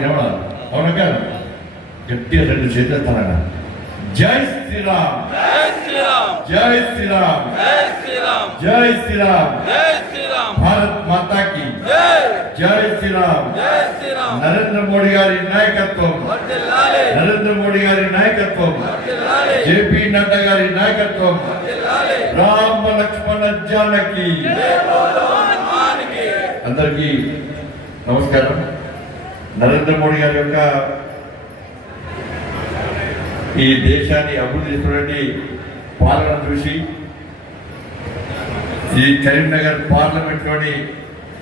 నిలబడాలి. అవునా కాదు? గట్టిగా రెండు చేతులు తన జై శ్రీరామ్, జై శ్రీరామ్, జై శ్రీరామ్, జై శ్రీరామ్, జై శ్రీరామ్, జై శ్రీరామ్, భారత్ మాతా కి జై, జై శ్రీరామ్. జై శ్రీరామ్. నరేంద్ర మోడీ గారి నాయకత్వం, వర్ధిల్లాలి, నరేంద్ర మోడీ గారి నాయకత్వం, వర్ధిల్లాలి, జేపీ నడ్డా గారి నాయకత్వం, వర్ధిల్లాలి. రామ లక్ష్మణ జానకి. జై బోలో హనుమాన్కి. అందరికీ నమస్కారం. నరేంద్ర మోడీ గారి యొక్క ఈ దేశాన్ని అభివృద్ధి చేసినటువంటి పాలన చూసి ఈ కరీంనగర్ పార్లమెంట్లోని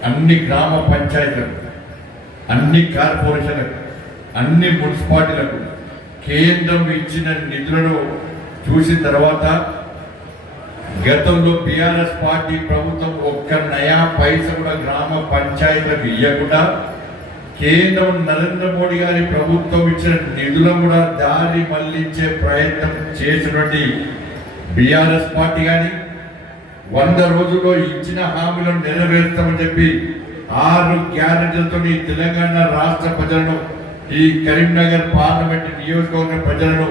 అన్ని గ్రామ పంచాయతీలకు, అన్ని కార్పొరేషన్లకు, అన్ని మున్సిపాలిటీలకు కేంద్రం ఇచ్చిన నిధులను చూసిన తర్వాత గతంలో బీఆర్ఎస్ పార్టీ ప్రభుత్వం ఒక్క నయా పైస కూడా గ్రామ పంచాయతీలకు ఇవ్వకుండా కేంద్రం నరేంద్ర మోడీ గారి ప్రభుత్వం ఇచ్చిన నిధులను కూడా దారి మళ్లించే ప్రయత్నం చేసినటువంటి బీఆర్ఎస్ పార్టీ కానీ 100 రోజుల్లో ఇచ్చిన హామీలను నెరవేర్స్తామని చెప్పి 6 గ్యారెంటీలతో తెలంగాణ రాష్ట్ర ప్రజలను, ఈ కరీంనగర్ పార్లమెంట్ నియోజకవర్గ ప్రజలను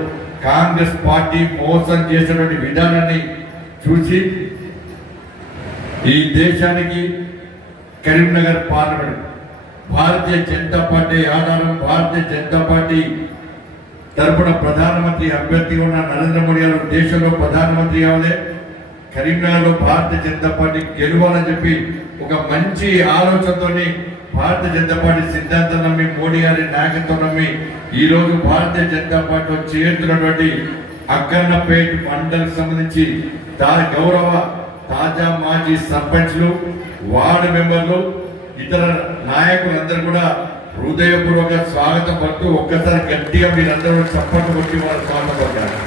కాంగ్రెస్ పార్టీ మోసం చేసినటువంటి విధానాన్ని చూసి ఈ దేశానికి కరీంనగర్ పార్లమెంట్ భారతీయ జనతా పార్టీ ఆధారం, భారతీయ జనతా పార్టీ తరపున ప్రధానమంత్రి అభ్యర్థిగా ఉన్న నరేంద్ర మోడీ గారు దేశంలో ప్రధానమంత్రి కావాలి, కరీంనగర్లో భారతీయ జనతా పార్టీ గెలవాలని చెప్పి ఒక మంచి ఆలోచనతో భారతీయ జనతా పార్టీ సిద్ధాంతం నమ్మి, మోడీ గారి నాయకత్వం నమ్మి ఈ రోజు భారతీయ జనతా పార్టీలో చేరుతున్నటువంటి అక్కన్నపేట మండలికి సంబంధించి గౌరవ తాజా మాజీ సర్పంచ్లు, వార్డు మెంబర్లు, ఇతర నాయకులందరూ కూడా హృదయపూర్వక స్వాగతం పడుతూ ఒక్కసారి గట్టిగా మీరందరూ చప్పట్లు కొట్టి వాళ్ళ స్వాగతం పడ్డారు.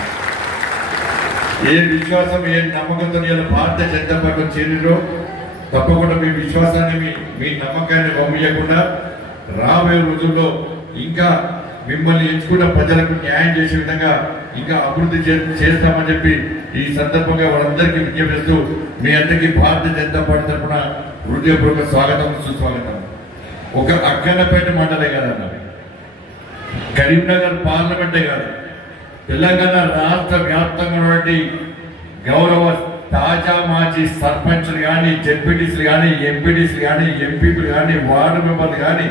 ఏ విశ్వాసం, ఏ నమ్మకంతో భారతీయ జనతా పార్టీ చేరిరో తప్పకుండా మీ విశ్వాసాన్ని, మీ నమ్మకాన్ని వమ్మియకుండా రాబోయే రోజుల్లో ఇంకా మిమ్మల్ని ఎంచుకున్న ప్రజలకు న్యాయం చేసే విధంగా ఇంకా అభివృద్ధి చేస్తామని చెప్పి ఈ సందర్భంగా వాళ్ళందరికీ విజ్ఞప్తిస్తూ మీ అందరికీ భారతీయ జనతా పార్టీ తరఫున హృదయపూర్వక స్వాగతం, సుస్వాగతం. ఒక అక్కన్నపేట మండలే కాదన్న, కరీంనగర్ పార్లమెంటే కాదు, తెలంగాణ రాష్ట్ర వ్యాప్తంగా ఉన్నటువంటి గౌరవ తాజా మాజీ సర్పంచ్లు కానీ, జెడ్పీటీసీలు కానీ, ఎంపీటీసీలు కానీ, ఎంపీపీలు కానీ, వార్డు మెంబర్లు కానీ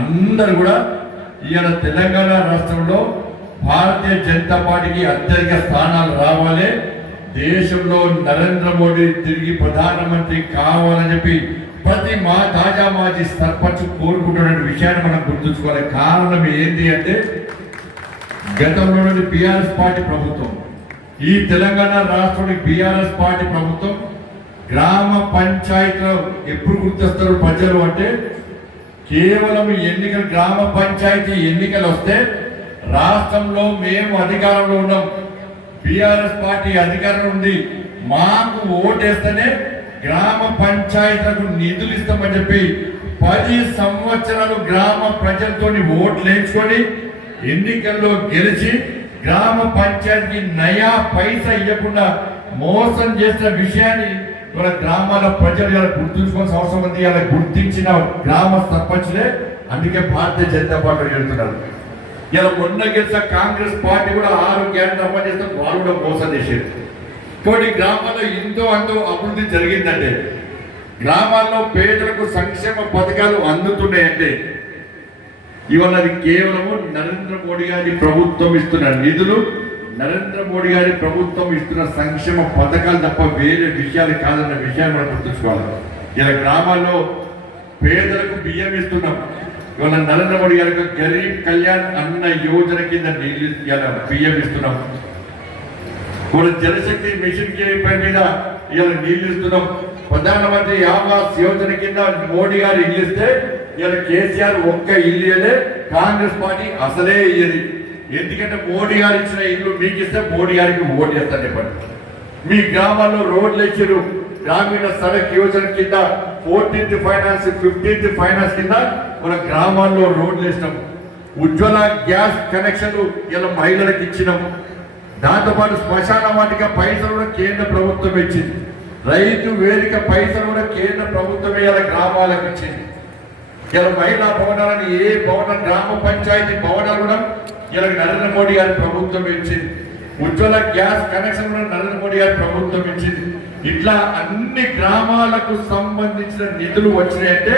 అందరూ కూడా ఇవాళ తెలంగాణ రాష్ట్రంలో భారతీయ జనతా పార్టీకి అత్యధిక స్థానాలు రావాలి, దేశంలో నరేంద్ర మోడీ తిరిగి ప్రధానమంత్రి కావాలని చెప్పి ప్రతి తాజా మాజీ సర్పంచ్ కోరుకుంటున్న విషయాన్ని మనం గుర్తుంచుకోవాలి. కారణం ఏంటి అంటే గతంలో బీఆర్ఎస్ పార్టీ ప్రభుత్వం, ఈ తెలంగాణ రాష్ట్రంలో బీఆర్ఎస్ పార్టీ ప్రభుత్వం గ్రామ పంచాయతీలో ఎప్పుడు గుర్తొస్తారు ప్రజలు అంటే కేవలం ఎన్నికలు, గ్రామ పంచాయతీ ఎన్నికలు వస్తే రాష్ట్రంలో మేము అధికారంలో ఉన్నాం, బీఆర్ఎస్ పార్టీ అధికారం ఉంది, మాకు ఓటేస్తేనే గ్రామ పంచాయతీలకు నిధులు ఇస్తామని చెప్పి 10 సంవత్సరాలు గ్రామ ప్రజలతో ఓట్లు వేయించుకొని ఎన్నికల్లో గెలిచి గ్రామ పంచాయతీకి నయా పైసా ఇవ్వకుండా మోసం చేసిన విషయాన్ని మన గ్రామాల ప్రజలు ఇలా గుర్తుంచుకోవాల్సిన అవసరం ఉంది. ఇలా గుర్తించిన గ్రామ సర్పంచ్లే అందుకే భారతీయ జనతా పార్టీ వెళ్తున్నారు. ఇలా మొన్న గెలిచిన కాంగ్రెస్ పార్టీ కూడా 6 గ్యారెంటీ అమలు చేస్తే వాళ్ళు కూడా మోసం చేసేది. కాబట్టి గ్రామాల్లో ఎంతో అభివృద్ధి జరిగిందంటే, గ్రామాల్లో పేదలకు సంక్షేమ పథకాలు అందుతున్నాయంటే ఇవాళ అది కేవలము నరేంద్ర మోడీ గారి ప్రభుత్వం ఇస్తున్న నిధులు, నరేంద్ర మోడీ గారి ప్రభుత్వం ఇస్తున్న సంక్షేమ పథకాలు తప్ప వేరే విషయాలు కాదన్న విషయాన్ని మనం గుర్తుంచుకోవాలి. ఇలా గ్రామాల్లో పేదలకు బియ్యం ఇస్తున్నాం. ఇవాళ నరేంద్ర మోడీ గారి గరీబ్ కళ్యాణ్ అన్న యోజన కింద బియ్యం ఇస్తున్నాం. కూడా జలశక్తి మిషన్ మీద ఇవాళ నీళ్లు ఇస్తున్నాం. ప్రధానమంత్రి ఆవాస్ యోజన కింద మోడీ గారు ఇల్లు ఇస్తే ఇవాళ కేసీఆర్ ఒక్క ఇల్లు కాంగ్రెస్ పార్టీ అసలే ఇయ్యది. ఎందుకంటే మోడీ గారు ఇచ్చిన ఇల్లు మీకు ఇస్తే మోడీ గారికి ఓటు చేస్తారు చెప్పండి. మీ గ్రామాల్లో రోడ్లు ఇచ్చారు, గ్రామీణ సడక్ యోజన కింద 14th ఫైనాన్స్ 15th ఫైనాన్స్ కింద మన గ్రామాల్లో రోడ్లు వేసినాం. ఉజ్వల గ్యాస్ కనెక్షన్లు ఇలా మహిళలకు ఇచ్చినాం. దాంతోపాటు శ్మశాన వాటిక పైసలు కూడా కేంద్ర ప్రభుత్వం ఇచ్చింది. రైతు వేదిక పైసలు కూడా కేంద్ర ప్రభుత్వమే ఇలా గ్రామాలకు ఇచ్చింది. ఇలా మహిళా భవనాలను ఏ భవనం గ్రామ పంచాయతీ భవనాలు కూడా ఇలా నరేంద్ర మోడీ గారి ప్రభుత్వం ఇచ్చింది. ఉజ్వల గ్యాస్ కనెక్షన్ కూడా నరేంద్ర మోడీ గారి ప్రభుత్వం ఇచ్చింది. ఇట్లా అన్ని గ్రామాలకు సంబంధించిన నిధులు వచ్చినాయంటే